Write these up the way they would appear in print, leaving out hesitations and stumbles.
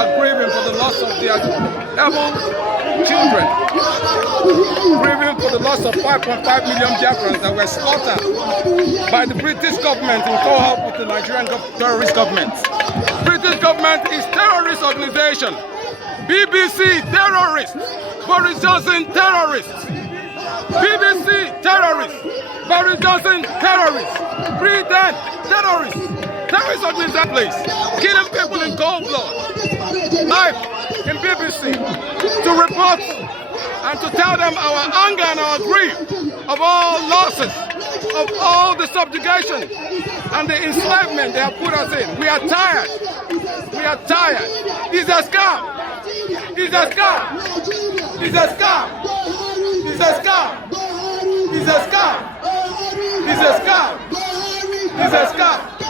are grieving for the loss of their 11 children, grieving for the loss of 5.5 million Biafrans that were slaughtered by the British government in co-op with the Nigerian terrorist government. British government is terrorist organization. BBC terrorists. Boris Johnson terrorists. BBC terrorists. Boris Johnson terrorists. Britain terrorists. Terrorist organization place. Killing people in cold blood. Live in BBC to report and to tell them our anger and our grief of all losses, of all the subjugation and the enslavement they have put us in. We are tired. We are tired. It's a scam. It's a scam. It's a scam. It's a scam. It's a scam. It's a scam. It's a scam.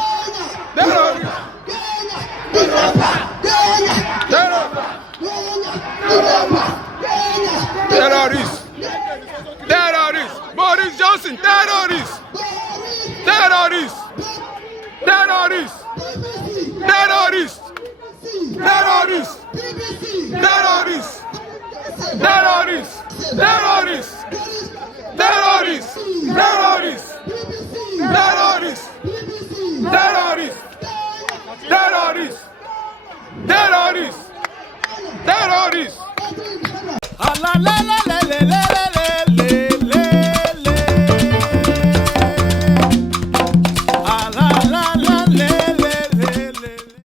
Terrorists. Terrorists. Boris Johnson. Terrorists. Terrorists. Terrorists. Terrorists. Terrorists. Terrorists. Terrorists. Terrorists. Terrorists. Terrorists. Terrorists. Terrorists. Terrorists. Terrorists. Terrorists. La la la la la la.